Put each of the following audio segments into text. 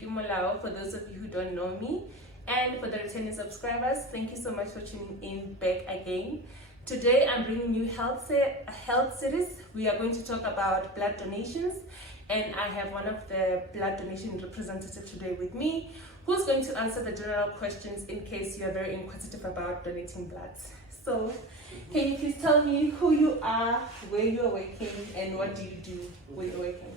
Molao, for those of you who don't know me. And for the returning subscribers, thank you so much for tuning in back again. Today I'm bringing you a health series. We are going to talk about blood donations, and I have one of the blood donation representatives today with me who's going to answer the general questions in case you are very inquisitive about donating blood. So, can you please tell me who you are, where you are working, and what do you do where you're working?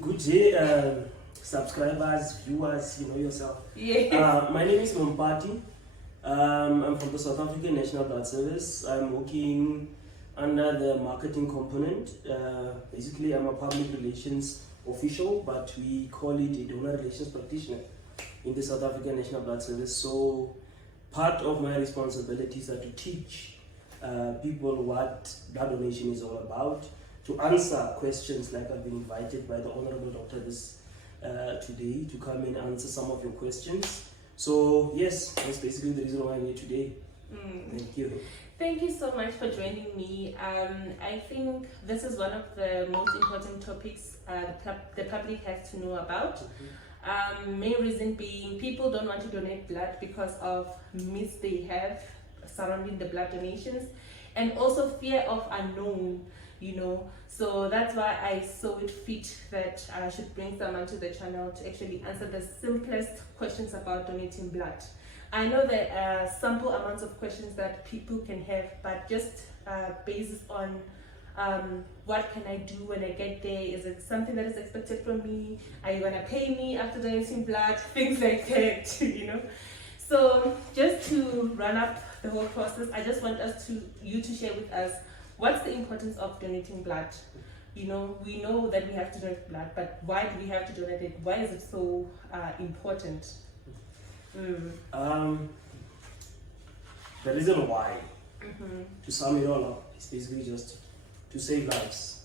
Good day, subscribers, viewers, you know yourself. Yeah. My name is Mompati. I'm from the South African National Blood Service. I'm working under the marketing component. Basically, I'm a public relations official, but we call it a donor relations practitioner in the South African National Blood Service. So, part of my responsibilities are to teach people what blood donation is all about, to answer questions like I've been invited by the Honorable Doctor today to come and answer some of your questions. So yes, that's basically the reason why I'm here today. Thank you. Thank you so much for joining me. I think this is one of the most important topics the public has to know about. Main reason being people don't want to donate blood because of myths they have surrounding the blood donations, and also fear of unknown, you know. So that's why I saw it fit that I should bring someone to the channel to actually answer the simplest questions about donating blood. I know there are sample amounts of questions that people can have, but just based on what can I do when I get there? Is it something that is expected from me? Are you gonna pay me after donating blood? Things like that, you know. So just to run up the whole process, I just want you to share with us what's the importance of donating blood. You know, we know that we have to donate blood, but why do we have to donate it? Why is it so important? The reason why, to sum it all up, is basically just to save lives.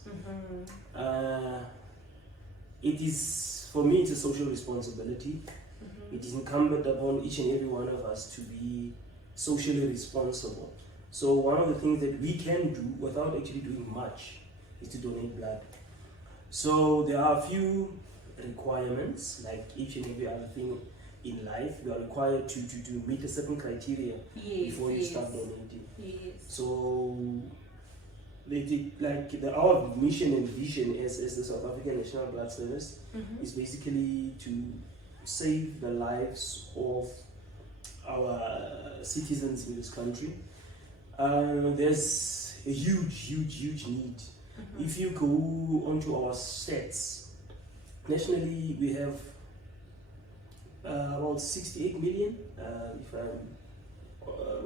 It is, for me, it's a social responsibility. It is incumbent upon each and every one of us to be socially responsible. So one of the things that we can do without actually doing much is to donate blood. So there are a few requirements, like each and every other thing in life. You are required to meet a certain criteria before you start donating. So our mission and vision as the South African National Blood Service is basically to save the lives of our citizens in this country. There's a huge need. If you go onto our stats, nationally we have about 68 million, if I'm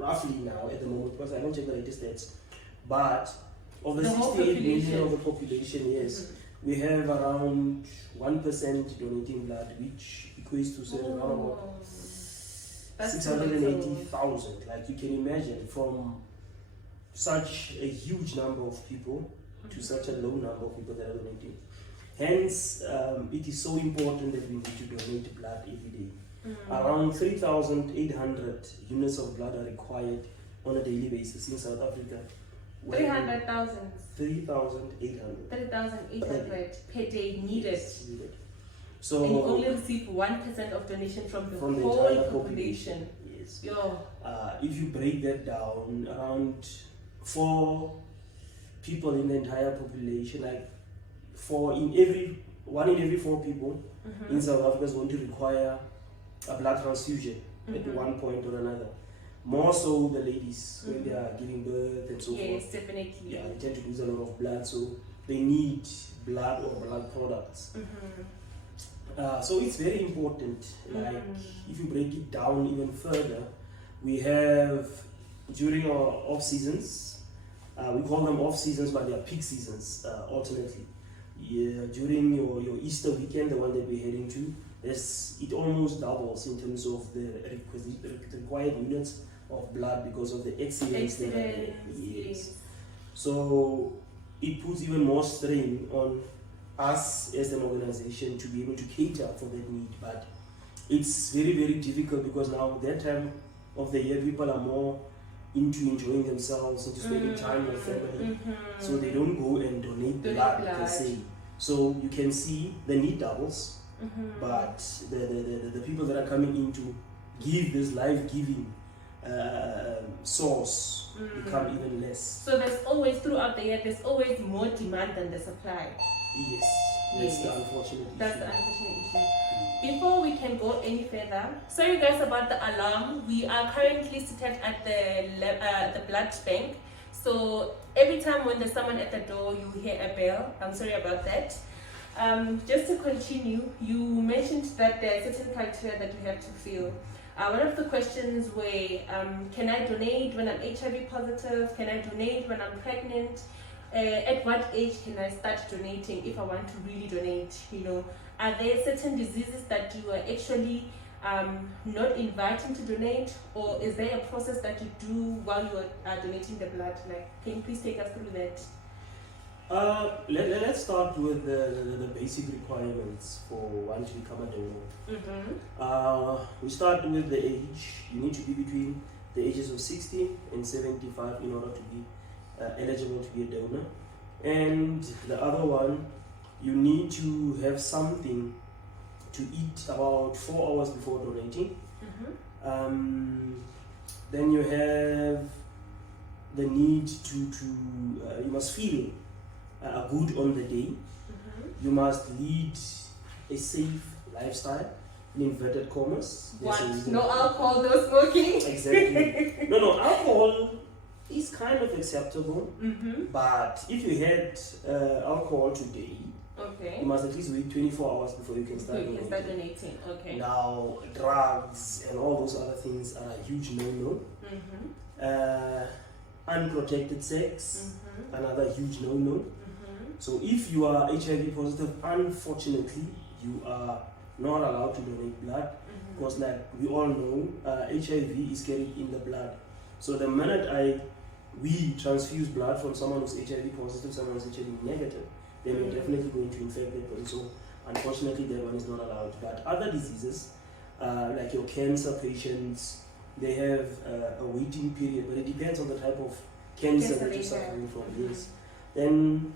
roughly now at the moment, because I don't check the latest stats, but of the 68 million of the population, yes, we have around 1% donating blood, which equates to around about 680,000. Like, you can imagine, from such a huge number of people to such a low number of people that are donating. Hence, it is so important that we need to donate blood every day. Around 3,800 units of blood are required on a daily basis in South Africa. 300,000? 3,800. 3,800 per day needed. So, and you only receive 1% of donation from the whole entire population. Yes. If you break that down, around 4 people in the entire population, like one in every 4 people in South Africa is going to require a blood transfusion at one point or another. More so the ladies when they are giving birth and so forth. Yes, definitely. Yeah, they tend to lose a lot of blood, so they need blood or blood products. So it's very important. Like, if you break it down even further, we have, during our off seasons, we call them off seasons, but they are peak seasons alternately. During your Easter weekend, the one that we're heading to, it almost doubles in terms of the required units of blood because of the accidents that are there. Yes. So it puts even more strain on us as an organization to be able to cater for that need. But it's very difficult because now that time of the year, people are more into enjoying themselves, into spending time with family. So they don't go and donate blood per se. So you can see the need doubles but the people that are coming in to give this life-giving source become even less. So there's always, throughout the year, there's always more demand than the supply. Yes, that's the unfortunate issue. That's the unfortunate issue. Before we can go any further, sorry guys about the alarm. We are currently seated at the blood bank. So every time when there's someone at the door, you hear a bell. I'm sorry about that. Just to continue, you mentioned that there are certain criteria that you have to fill. One of the questions were, can I donate when I'm HIV positive? Can I donate when I'm pregnant? At what age can I start donating if I want to really donate? You know, are there certain diseases that you are actually not inviting to donate, or is there a process that you do while you are donating the blood? Like, can you please take us through that? Let's start with the basic requirements for one to become a donor. We start with the age. You need to be between the ages of 60 and 75 in order to be eligible to be a donor. And the other one, you need to have something to eat about 4 hours before donating. Then you have the need to you must feel good on the day. You must lead a safe lifestyle, in inverted commas. What? No alcohol, no smoking? Exactly. No, alcohol is kind of acceptable, but if you had alcohol today, okay, you must at least wait 24 hours before you can start donating. Okay. Now, drugs and all those other things are a huge no-no. Unprotected sex, another huge no-no. So if you are HIV positive, unfortunately, you are not allowed to donate blood, because like we all know, HIV is carried in the blood. So the minute we transfuse blood from someone who's HIV positive, someone who's HIV negative, then we're definitely going to infect that person. So unfortunately, that one is not allowed. But other diseases, like your cancer patients, they have a waiting period, but it depends on the type of cancer that you're suffering from. Yes. Then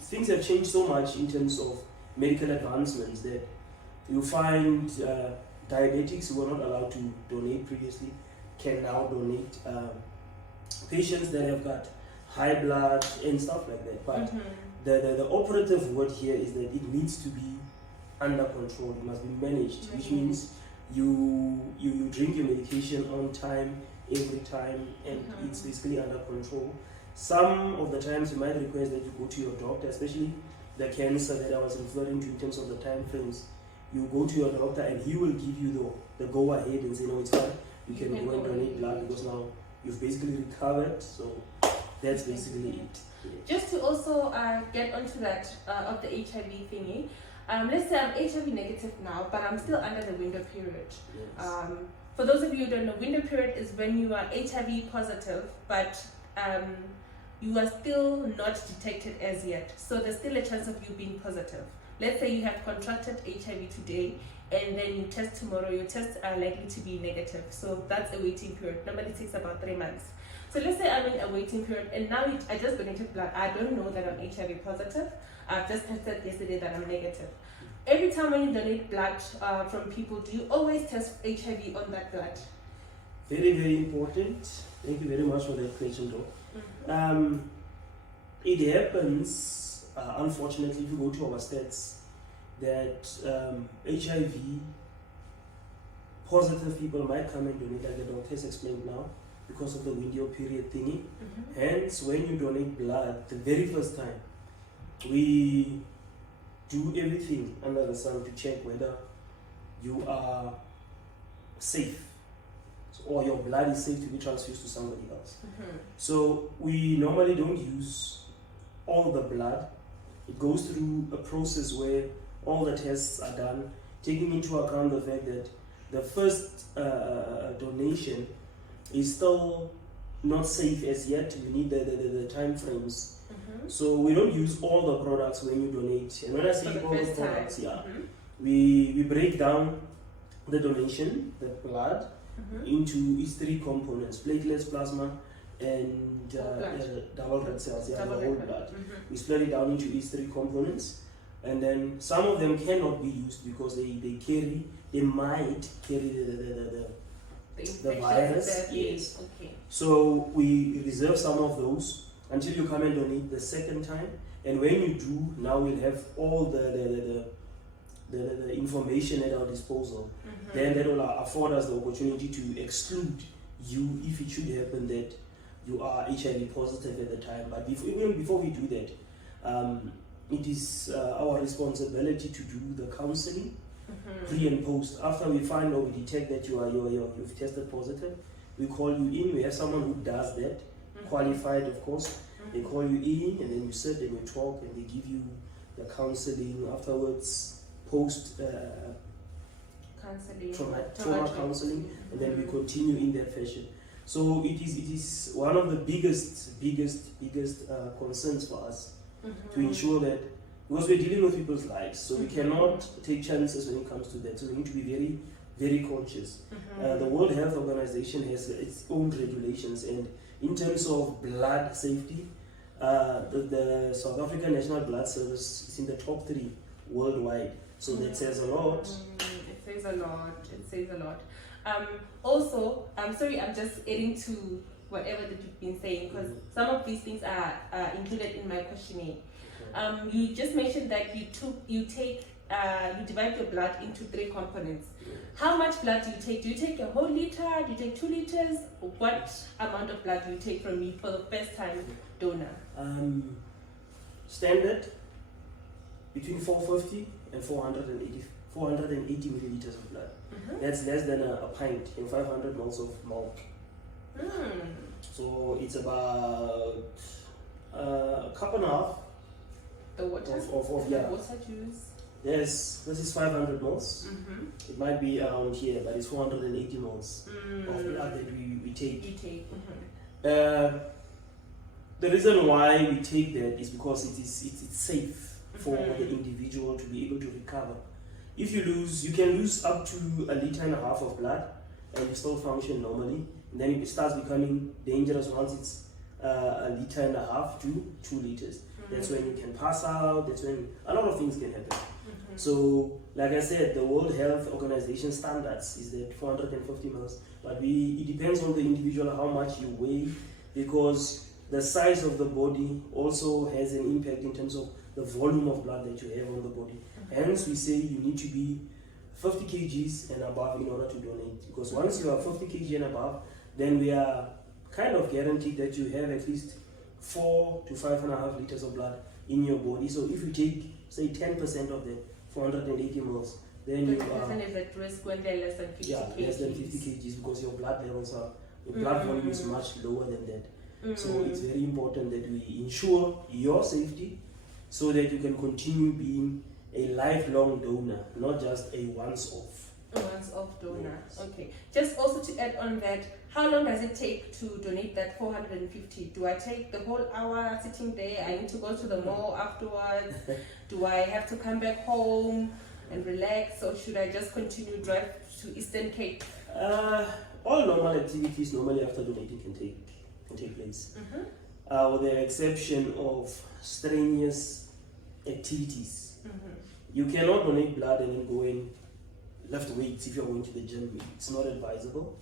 things have changed so much in terms of medical advancements that you find diabetics who were not allowed to donate previously can now donate. Patients that have got high blood and stuff like that. But the operative word here is that it needs to be under control. It must be managed, which means you drink your medication on time, every time, and it's basically under control. Some of the times you might request that you go to your doctor, especially the cancer that I was referring to in terms of the time frames. You go to your doctor and he will give you the go ahead and say, no, it's fine, you can go and donate blood because now you've basically recovered. So that's basically it. Just to also get onto that of the HIV thingy, let's say I'm HIV negative now, but I'm still under the window period. Yes. For those of you who don't know, window period is when you are HIV positive, but you are still not detected as yet. So there's still a chance of you being positive. Let's say you have contracted HIV today, and then you test tomorrow, your tests are likely to be negative. So that's a waiting period. Normally it takes about 3 months. So let's say I'm in a waiting period, and now I just donated blood. I don't know that I'm HIV positive. I've just tested yesterday that I'm negative. Every time when you donate blood from people, do you always test HIV on that blood? Very, very important. Thank you very much for that question, though. It happens, unfortunately, if you go to our stats, that HIV positive people might come and donate, like the doctors explained now, because of the window period thingy. Hence, when you donate blood, the very first time, we do everything under the sun to check whether you are safe, or your blood is safe to be transfused to somebody else. So we normally don't use all the blood. It goes through a process where all the tests are done, taking into account the fact that the first donation is still not safe as yet. We need the time frames. So we don't use all the products when you donate. And when I say all the products, we break down the donation, the blood, into its 3 components: platelets, plasma, and double red cells, the whole blood. We split it down into these 3 components. And then some of them cannot be used because they might carry the virus. Yes. Okay. So we reserve some of those until you come and donate the second time. And when you do, now we'll have all the information at our disposal. Then that will afford us the opportunity to exclude you if it should happen that you are HIV positive at the time. But even before we do that, it is our responsibility to do the counseling pre and post. After we find or we detect that you've tested positive, we call you in. We have someone who does that, qualified of course. They call you in and then you sit and you talk and they give you the counseling afterwards, post trauma counseling, and then we continue in that fashion. So it is one of the biggest concerns for us to ensure that, because we're dealing with people's lives, so we cannot take chances when it comes to that. So we need to be very, very conscious. The World Health Organization has its own regulations, and in terms of blood safety, the South African National Blood Service is in the top 3 worldwide. So that says a lot. It says a lot. It says a lot. Also, I'm sorry, I'm just adding to whatever that you've been saying, because some of these things are included in my questionnaire. You just mentioned that you divide your blood into 3 components. How much blood do you take? Do you take a whole liter? Do you take 2 liters? What amount of blood do you take from me for the first time donor? Standard between 450 and 480 milliliters of blood. That's less than a pint in 500 ml of milk. So it's about a cup and a half. The water? Water juice? Yes, this is 500 ml. It might be around here, but it's 480 ml of blood that we take. The reason why we take that is because it's safe for the individual to be able to recover. If you can lose up to a liter and a half of blood and you still function normally. And then it starts becoming dangerous once it's a liter and a half to 2 liters. That's when you can pass out. That's when a lot of things can happen. So, like I said, the World Health Organization standards is that 450 ml. But it depends on the individual how much you weigh, because the size of the body also has an impact in terms of the volume of blood that you have on the body. Hence, we say you need to be 50 kgs and above in order to donate. Because once you are 50 kg and above, then we are kind of guaranteed that you have at least 4 to 5.5 liters of blood in your body. So if you take, say, 10% of the 480 ml, then you are... is at risk when they're less than 50 kgs. less than 50 kgs, because your blood levels are... Your blood volume is much lower than that. So it's very important that we ensure your safety so that you can continue being a lifelong donor, not just a once-off. A once-off donor. Yes. Okay. Just also to add on that, how long does it take to donate that 450? Do I take the whole hour sitting there? I need to go to the mall afterwards? Do I have to come back home and relax, or should I just continue drive to Eastern Cape? All normal activities normally after donating can take place, with the exception of strenuous activities. You cannot donate blood and then go and lift weights if you're going to the gym. It's not advisable,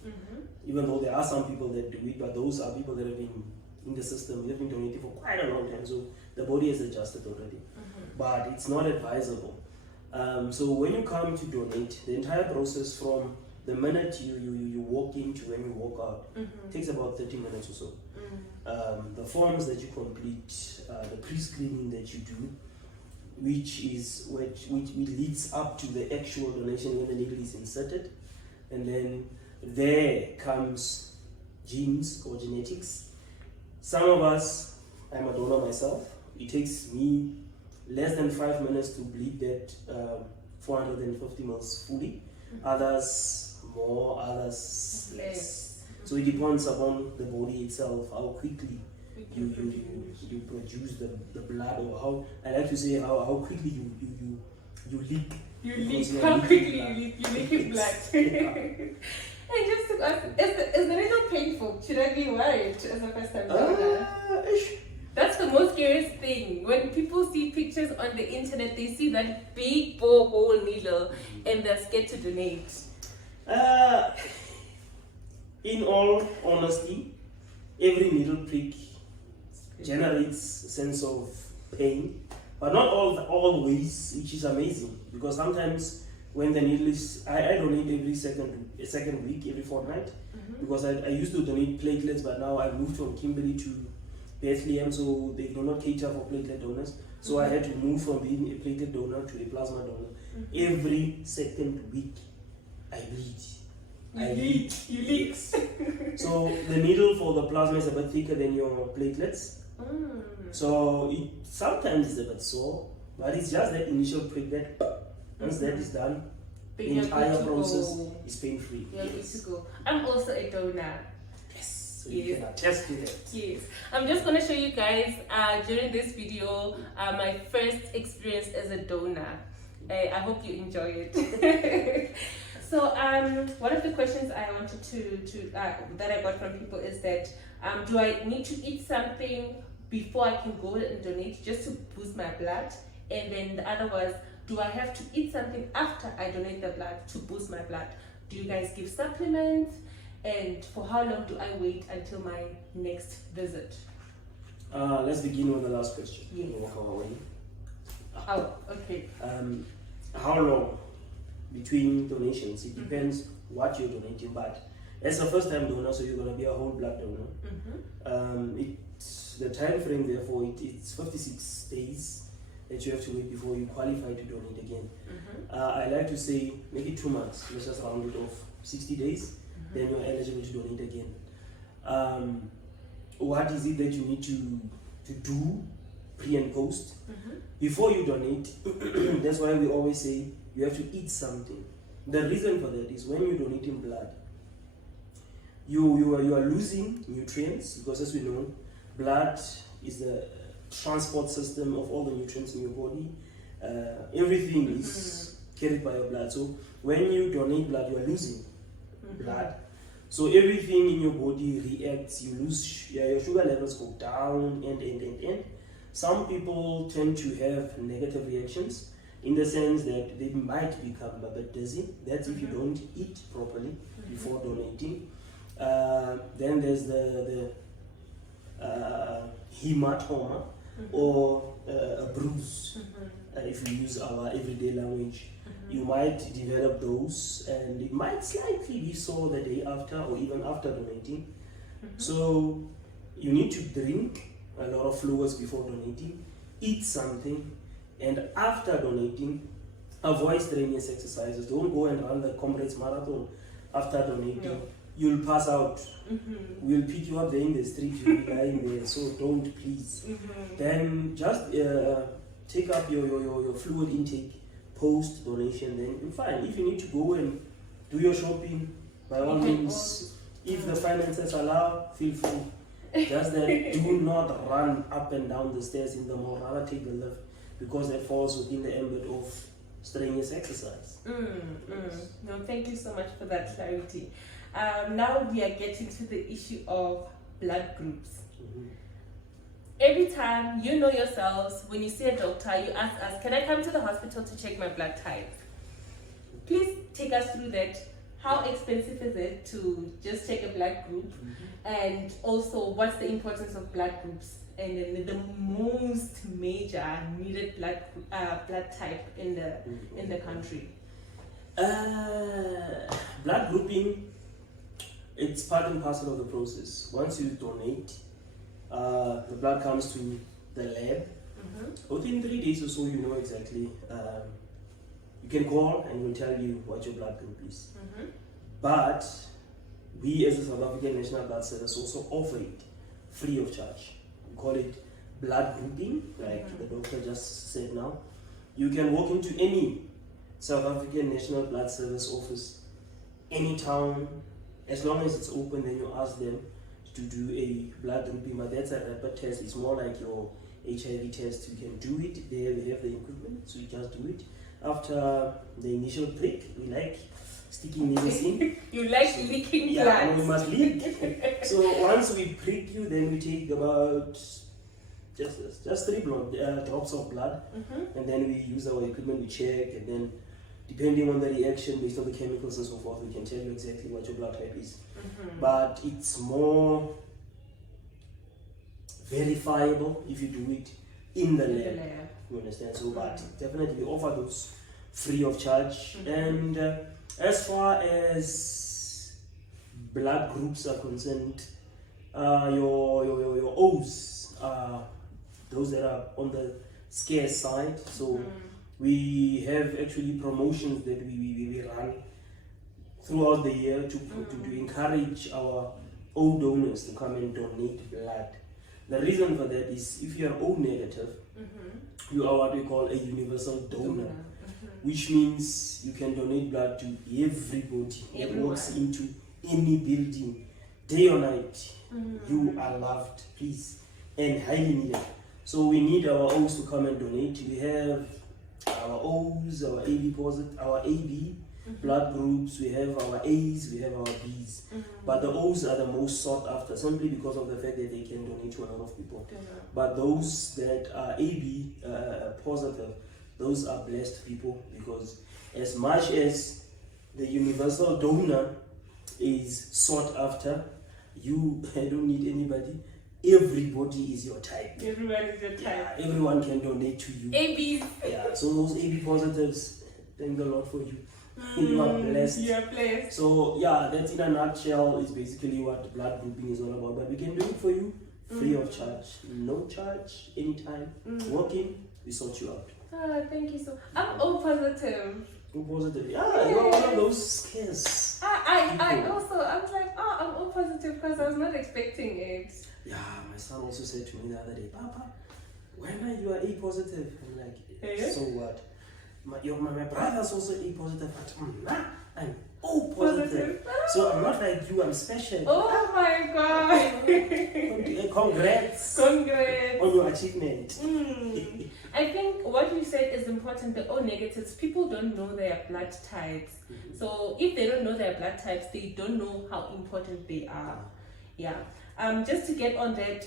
even though there are some people that do it, but those are people that have been in the system, they've been donating for quite a long time, so the body has adjusted already. But it's not advisable. So when you come to donate, the entire process from the minute you walk in to when you walk out takes about 30 minutes or so. The forms that you complete, the pre-screening that you do, which leads up to the actual donation when the needle is inserted, and then there comes genes or genetics. Some of us, I'm a donor myself, it takes me less than 5 minutes to bleed that 450 ml fully. Others more, others less. So it depends upon the body itself, how quickly you produce the blood, or how, I like to say how quickly you leak. How quickly you leak blood. And just to ask, is the needle painful? Should I be worried as a first time donor? That's the most scariest thing. When people see pictures on the internet, they see that big borehole needle and they're scared to donate. In all honesty, every needle prick generates a sense of pain, but not always, which is amazing, because sometimes when the needle is, I donate every second week, every fortnight, because I used to donate platelets, but now I moved from Kimberley to Bethlehem, so they do not cater for platelet donors. So I had to move from being a platelet donor to a plasma donor. Every second week, I bleed. You leak. So the needle for the plasma is a bit thicker than your platelets. So it sometimes is a bit sore, but it's just that initial prick that once that is done, the entire process is pain-free. You're good to go. I'm also a donor. Yes. So you can attest to that. Yes. I'm just going to show you guys during this video my first experience as a donor. I hope you enjoy it. So one of the questions I wanted to that I got from people is that do I need to eat something before I can go and donate just to boost my blood? And then the other was, do I have to eat something after I donate the blood to boost my blood? Do you guys give supplements? And for how long do I wait until my next visit? Let's begin with the last question. Yes. Oh, okay. How long between donations? It depends what you're donating, but as a first-time donor, so you're going to be a whole blood donor. The time frame, therefore, it's 56 days that you have to wait before you qualify to donate again. I like to say, make it 2 months. Let's just round it off. 60 days, then you're eligible to donate again. What is it that you need to do pre and post? Before you donate, that's why we always say you have to eat something. The reason for that is when you're donating blood, you are losing nutrients, because as we know, blood is the transport system of all the nutrients in your body. Everything is carried by your blood. So when you donate blood, you are losing blood. So everything in your body reacts. You lose your sugar levels, go down, and. Some people tend to have negative reactions in the sense that they might become a bit dizzy. That's if you don't eat properly before donating. Then there's the hematoma or a bruise. If you use our everyday language, you might develop those, and it might slightly be sore the day after or even after donating. So you need to drink a lot of fluids before donating, eat something, and after donating, avoid strenuous exercises. Don't go and run the Comrades Marathon after donating. No. You'll pass out. We'll pick you up there in the street, you'll be lying there, so don't, please. Then just take up your fluid intake post donation, then you're fine. If you need to go and do your shopping, by all means, if the finances allow, feel free. Just that do not run up and down the stairs in the mall, rather take the lift, because that falls within the ambit of strenuous exercise. No, thank you so much for that clarity. Now we are getting to the issue of blood groups. Every time, you know yourselves, when you see a doctor, you ask us, can I come to the hospital to check my blood type? Please take us through that. How expensive is it to just check a blood group? And also, what's the importance of blood groups? And then the most major needed blood type in the country. Blood grouping, it's part and parcel of the process. Once you donate, the blood comes to the lab. Within 3 days or so, you know exactly. You can call and we'll tell you what your blood group is. But we as a South African National Blood Service also offer it free of charge. We call it blood grouping, like the doctor just said now. You can walk into any South African National Blood Service office, any town, as long as it's open, then you ask them to do a blood grouping, but that's a rapid test. It's more like your HIV test. You can do it there, we have the equipment, so you just do it. After the initial prick, we like sticking needles in. You like licking blood. Yeah, we must lick. So once we prick you, then we take about just 3 drops of blood, Mm-hmm. and then we use our equipment, we check, and then depending on the reaction based on the chemicals and so forth, we can tell you exactly what your blood type is. Mm-hmm. But it's more verifiable if you do it in the lab. You understand? So, but definitely we offer those free of charge. And as far as blood groups are concerned, your O's are those that are on the scarce side. So we have actually promotions that we run throughout the year to encourage our O donors to come and donate blood. The reason for that is if you are O negative, you are what we call a universal donor, which means you can donate blood to everybody that walks into any building, day or night. You are loved, please, and highly needed. So we need our O's to come and donate. We have our O's, our AB positive, our AB blood groups, we have our A's, we have our B's. But the O's are the most sought after simply because of the fact that they can donate to a lot of people. But those that are AB positive, those are blessed people, because as much as the universal donor is sought after, I don't need anybody. Everybody is your type. Everyone is your type. Yeah, everyone can donate to you. ABs. Yeah, so those AB positives, thank the Lord for you. You are blessed. You are blessed. So yeah, that's in a nutshell is basically what blood grouping is all about. But we can do it for you free of charge, no charge, anytime. Walk in, we sort you out. Thank you so. I'm O positive. O positive. Yeah, you're one of those scares. I also I was like, I'm O positive because I was not expecting it. Yeah, my son also said to me the other day, Papa, when you are A positive, I'm like, so what? My brother's also A positive, but I'm O positive. So I'm not like you, I'm special. Oh my god. Congrats. Congrats on your achievement. I think what you said is important. The O negatives, people don't know their blood types. So if they don't know their blood types, they don't know how important they are. Yeah. Just to get on that,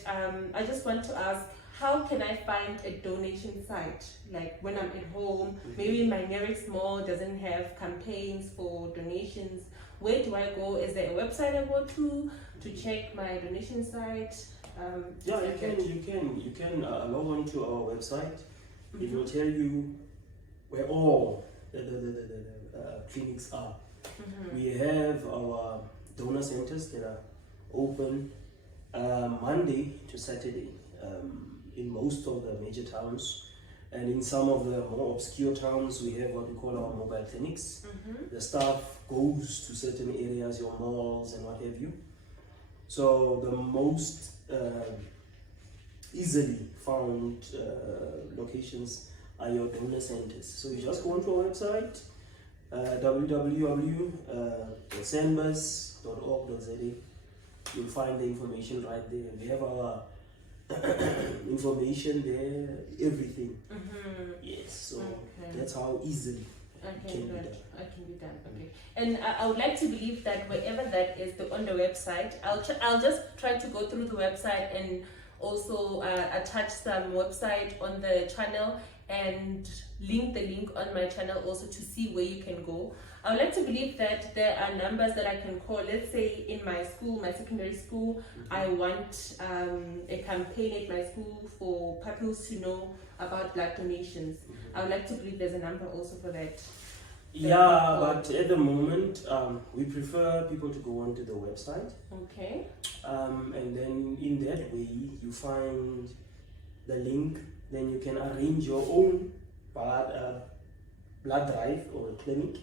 I just want to ask, how can I find a donation site? Like when I'm at home, maybe my nearest mall doesn't have campaigns for donations. Where do I go? Is there a website I go to check my donation site? Yeah, you can log on to our website. It will tell you where all the clinics are. We have our donor centers that are open Monday to Saturday in most of the major towns, and in some of the more obscure towns we have what we call our mobile clinics. The staff goes to certain areas, your malls and what have you. So the most easily found locations are your donor centers. So you just go onto our website, www.sandbus.org.za. You'll find the information right there. We have our information there, everything. Yes, so that's how easily it can be done. Okay. And I would like to believe that wherever that is on the website, I'll just try to go through the website and also attach some website on the channel and link the link on my channel also to see where you can go. I would like to believe that there are numbers that I can call. Let's say in my school, my secondary school, I want a campaign at my school for pupils to know about blood donations. I would like to believe there's a number also for that. Yeah, but at the moment, we prefer people to go onto the website. Okay. And then in that way, you find the link, then you can arrange your own blood drive or clinic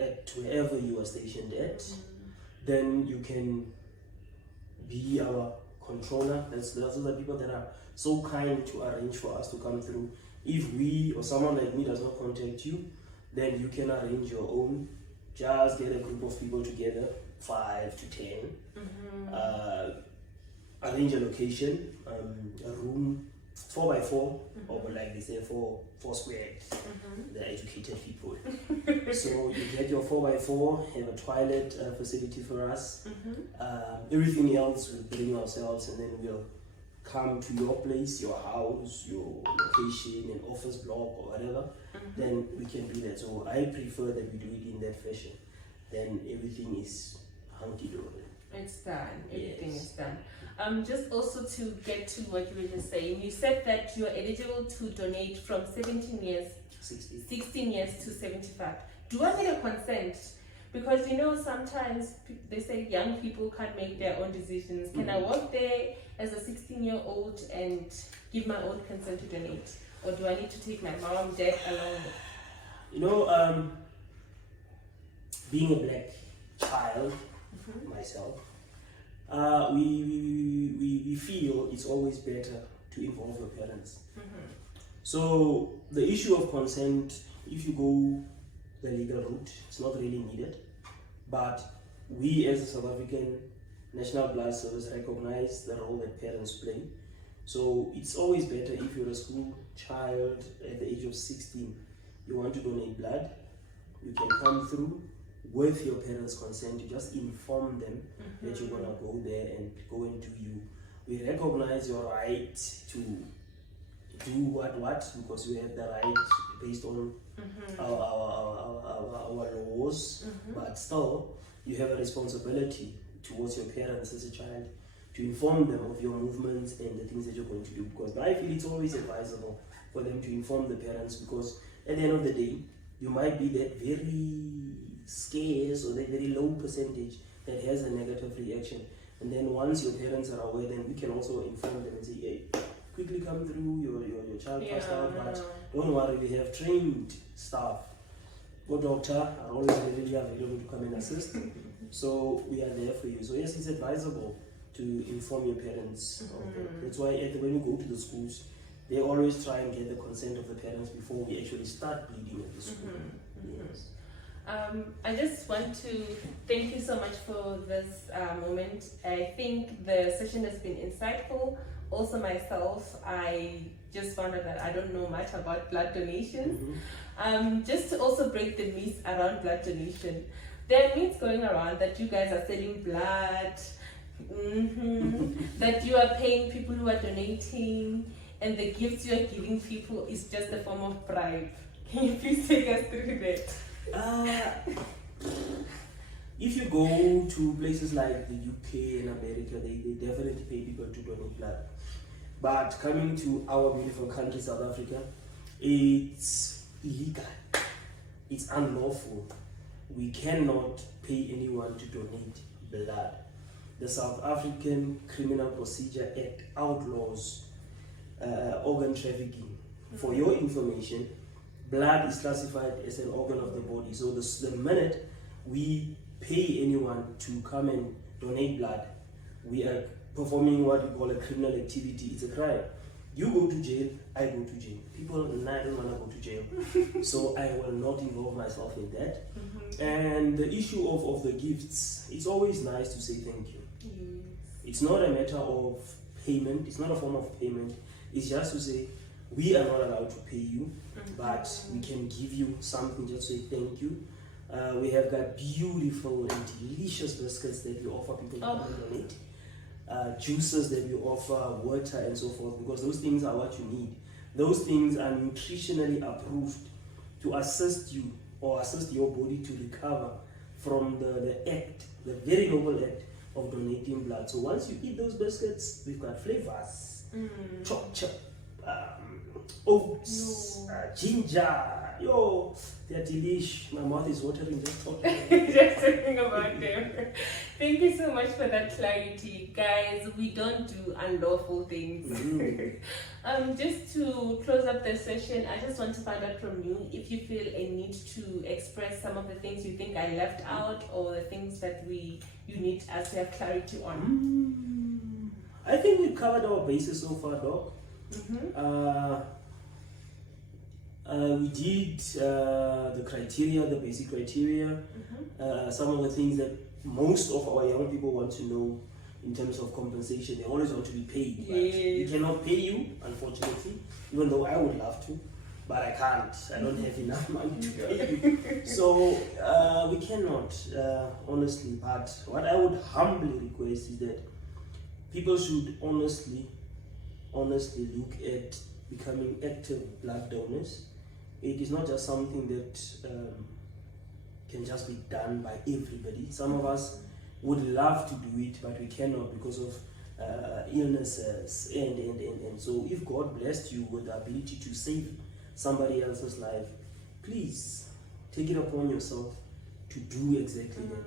at wherever you are stationed at. Then you can be our controller. Those are the people that are so kind to arrange for us to come through. If we or someone like me does not contact you, then you can arrange your own. Just get a group of people together, 5 to 10. Arrange a location, a room, 4x4, or like they say, four square. They're educated people. So you get your 4x4, have a toilet facility for us. Everything else we'll bring ourselves, and then we'll come to your place, your house, your location, an office block or whatever, then we can do that. So I prefer that we do it in that fashion. Then everything is hunky-dory. It's done. Everything Yes. is done. Just also to get to what you were just saying, you said that you are eligible to donate from 17 years, 16 years to 75. Do I need a consent? Because sometimes they say young people can't make their own decisions. Can I walk there as a 16-year-old and give my own consent to donate? Or do I need to take my mom, dad along? Being a black child, myself, we feel it's always better to involve your parents. So the issue of consent, if you go the legal route, it's not really needed. But we as a South African National Blood Service recognize the role that parents play. So it's always better if you're a school child at the age of 16, you want to donate blood, you can come through with your parents' consent. You just inform them that you're gonna go there and go and do you. We recognize your right to do what because we have the right based on our laws, but still you have a responsibility towards your parents as a child to inform them of your movements and the things that you're going to do, because I feel it's always advisable for them to inform the parents, because at the end of the day you might be that very scarce or that very low percentage that has a negative reaction, and then once your parents are aware, then we can also inform them and say, hey, quickly come through, your child passed out, but don't worry, we have trained staff. Your doctor are always readily available to come and assist. So we are there for you. So yes, it's advisable to inform your parents of that. That's why when you go to the schools, they always try and get the consent of the parents before we actually start bleeding at the school. Yes. I just want to thank you so much for this moment. I think the session has been insightful. Also myself, I just found out that I don't know much about blood donations. Just to also break the myths around blood donation. There are myths going around that you guys are selling blood, that you are paying people who are donating, and the gifts you are giving people is just a form of bribe. Can you please take us through that? If you go to places like the UK and America, they definitely pay people to donate blood. But coming to our beautiful country, South Africa, it's illegal. It's unlawful. We cannot pay anyone to donate blood. The South African Criminal Procedure Act outlaws organ trafficking. For your information, blood is classified as an organ of the body. So the minute we pay anyone to come and donate blood, we are performing what we call a criminal activity. It's a crime. You go to jail, I go to jail. People, I don't want to go to jail. So I will not involve myself in that. And the issue of the gifts, it's always nice to say thank you. It's not a matter of payment. It's not a form of payment. It's just to say, we are not allowed to pay you, but we can give you something, just say thank you. We have got beautiful and delicious biscuits that we offer people to come and donate. Juices that we offer, water and so forth, because those things are what you need. Those things are nutritionally approved to assist you or assist your body to recover from the act, the very noble act of donating blood. So once you eat those biscuits, we've got flavors, chocolate, oats, ginger. Yo, they're delish. My mouth is watering just talking about them. Just thinking about them. Thank you so much for that clarity, guys. We don't do unlawful things. Just to close up the session, I just want to find out from you if you feel a need to express some of the things you think I left out, or the things that you need us to have clarity on. I think we've covered our bases so far, Doc. We did the criteria, the basic criteria, some of the things that most of our young people want to know in terms of compensation. They always want to be paid, but we cannot pay you, unfortunately, even though I would love to, but I can't. I don't have enough money to pay you. So we cannot, honestly, but what I would humbly request is that people should honestly honestly look at becoming active blood donors. It is not just something that can just be done by everybody. Some of us would love to do it, but we cannot because of illnesses and so if God blessed you with the ability to save somebody else's life, please take it upon yourself to do exactly that.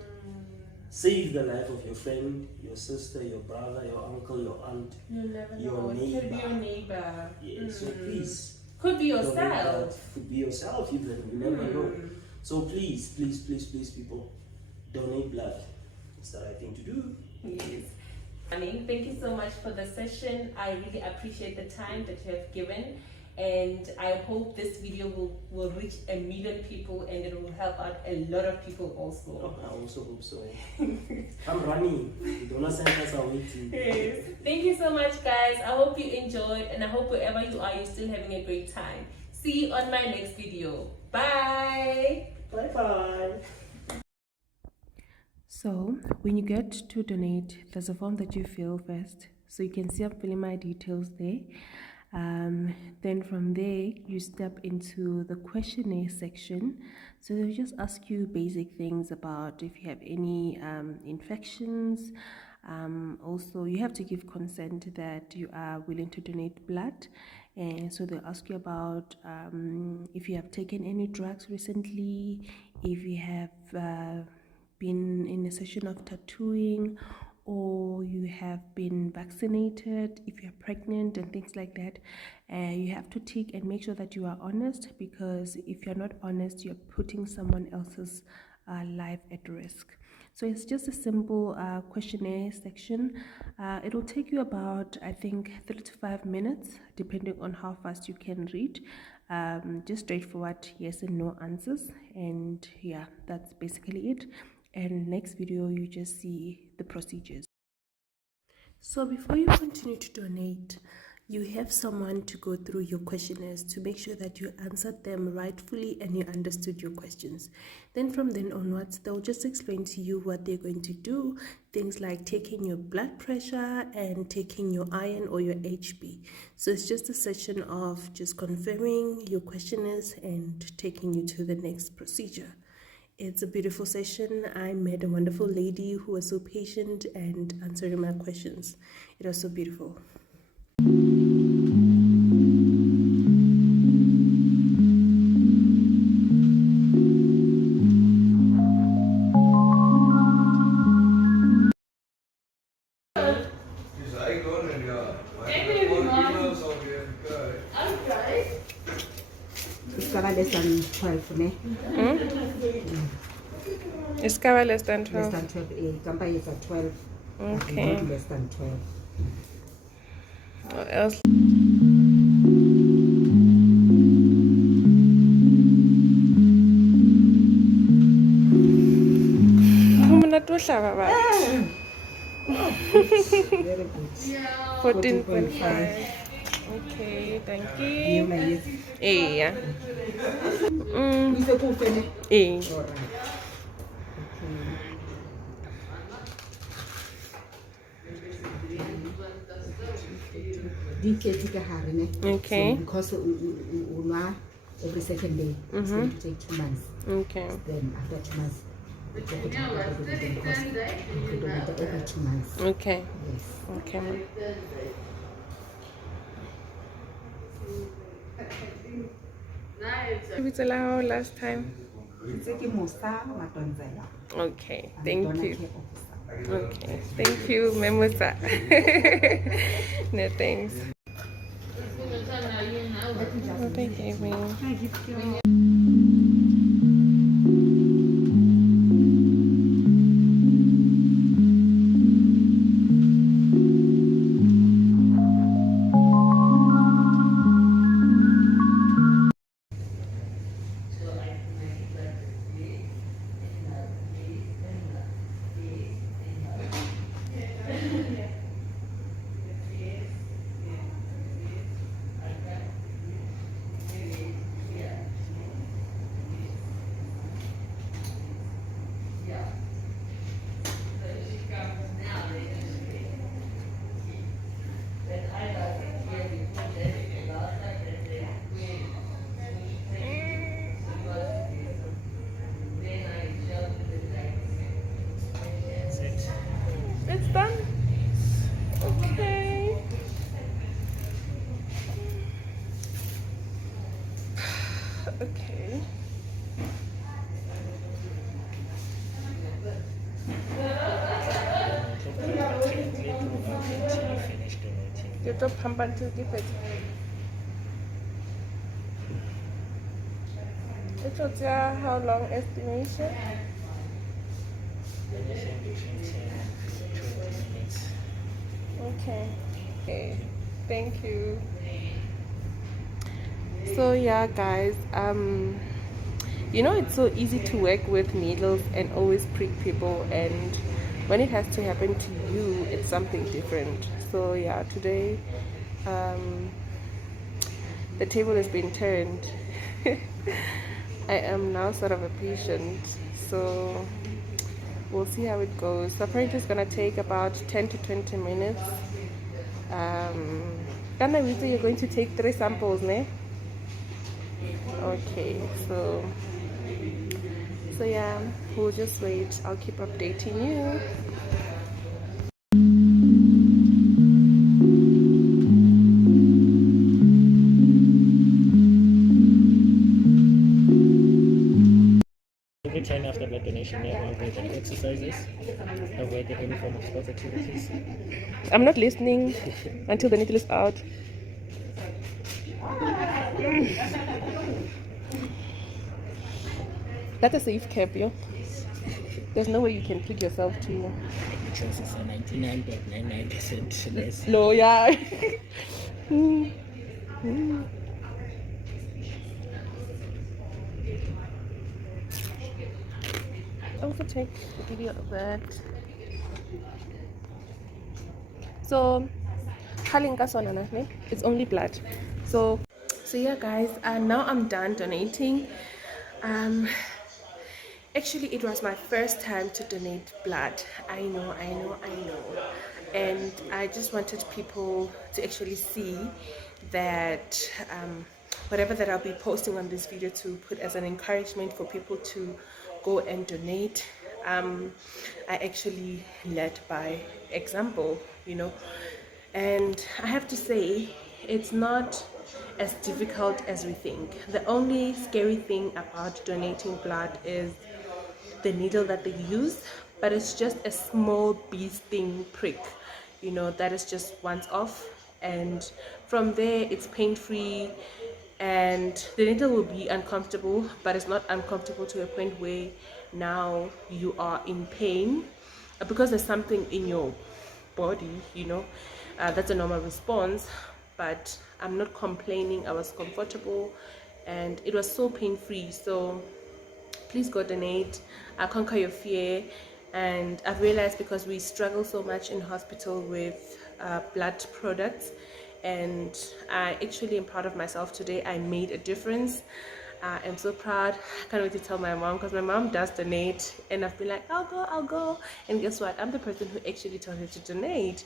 Save the life of your friend, your sister, your brother, your uncle, your aunt, You never your know. It neighbor. could be your neighbor. Yeah, so please. Could be donate blood. yourself. Could be yourself even, you never know. So please, people, donate blood. It's the right thing to do. Yes. Thank you so much for the session. I really appreciate the time that you have given, and I hope this video will reach 1 million people and it will help out a lot of people also. Oh, I also hope so. I'm running. The donor centers are waiting. Yes. Thank you so much, guys. I hope you enjoyed, and I hope wherever you are, you're still having a great time. See you on my next video. Bye. Bye-bye. So when you get to donate, there's a form that you fill first. So you can see I'm filling my details there. Then from there, you step into the questionnaire section. So they'll just ask you basic things about if you have any infections. Also, you have to give consent that you are willing to donate blood. And so they'll ask you about if you have taken any drugs recently, if you have been in a session of tattooing, or you have been vaccinated, if you're pregnant and things like that. You have to tick and make sure that you are honest, because if you're not honest, you're putting someone else's life at risk. So it's just a simple questionnaire section. It will take you about, I think, 3 to 5 minutes, depending on how fast you can read. Just straightforward yes and no answers, and yeah, that's basically it. And next video you just see the procedures. So before you continue to donate, you have someone to go through your questionnaires to make sure that you answered them rightfully and you understood your questions. Then from then onwards, they'll just explain to you what they're going to do, things like taking your blood pressure and taking your iron or your HB. So it's just a session of just confirming your questionnaires and taking you to the next procedure. It's a beautiful session. I met a wonderful lady who was so patient and answering my questions. It was so beautiful. Less than 12, ne? Is cover less than 12? Less than 12, Gamba is at 12. Okay. Less than 12. What else? Very good. 14.5. Okay, thank you. Yeah. Is the cool thing? Yeah. Alright. Okay. So because every second day, it's going to take 2 months. Okay. Then after 2 months, we take it out of the because you do it every 2 months. Okay. Yes. Okay. It's allowed last time. Okay. Thank you. Okay. Thank you, Memusa. No thanks. Thank you. Get up, pump until give it. It shows you how long estimation? Okay. Okay. Thank you. So yeah, guys, you know, it's so easy to work with needles and always prick people, and when it has to happen to you, it's something different. So yeah, today the table has been turned. I am now sort of a patient, so we'll see how it goes. So apparently it's gonna take about 10 to 20 minutes. Kana, you're going to take 3 samples, ne? Okay, so yeah, we'll just wait. I'll keep updating you. Every time after blood donation, you avoid any exercises, avoid any form of sports activities. I'm not listening until the needle is out. That's a safe cap, yo. There's no way you can trick yourself to. The chances are 99.99% less. Low, yeah. Also take a video of that. So, it's only blood. So yeah, guys. Now I'm done donating. Actually, it was my first time to donate blood. I know. And I just wanted people to actually see that whatever that I'll be posting on this video to put as an encouragement for people to go and donate. I actually led by example, you know. And I have to say, it's not as difficult as we think. The only scary thing about donating blood is the needle that they use, but it's just a small bee sting prick, you know, that is just once off, and from there it's pain-free, and the needle will be uncomfortable, but it's not uncomfortable to a point where now you are in pain, because there's something in your body, you know. That's a normal response, but I'm not complaining. I was comfortable and it was so pain-free. So please go donate, conquer your fear. And I've realized, because we struggle so much in hospital with blood products, and I actually am proud of myself today. I made a difference. I'm so proud. I can't wait to tell my mom, because my mom does donate, and I've been like, I'll go. And guess what? I'm the person who actually told her to donate,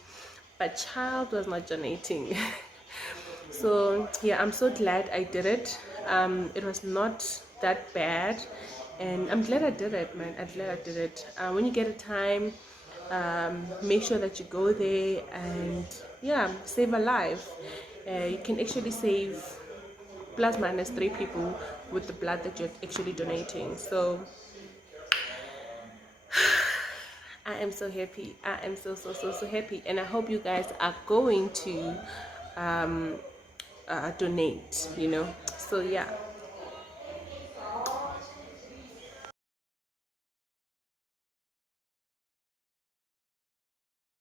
but child was not donating. So yeah, I'm so glad I did it. It was not that bad, and I'm glad I did it, man. I'm glad I did it. When you get a time, make sure that you go there and yeah, save a life. You can actually save plus minus 3 people with the blood that you're actually donating. So I am so happy. I am so happy, and I hope you guys are going to donate, you know. So yeah.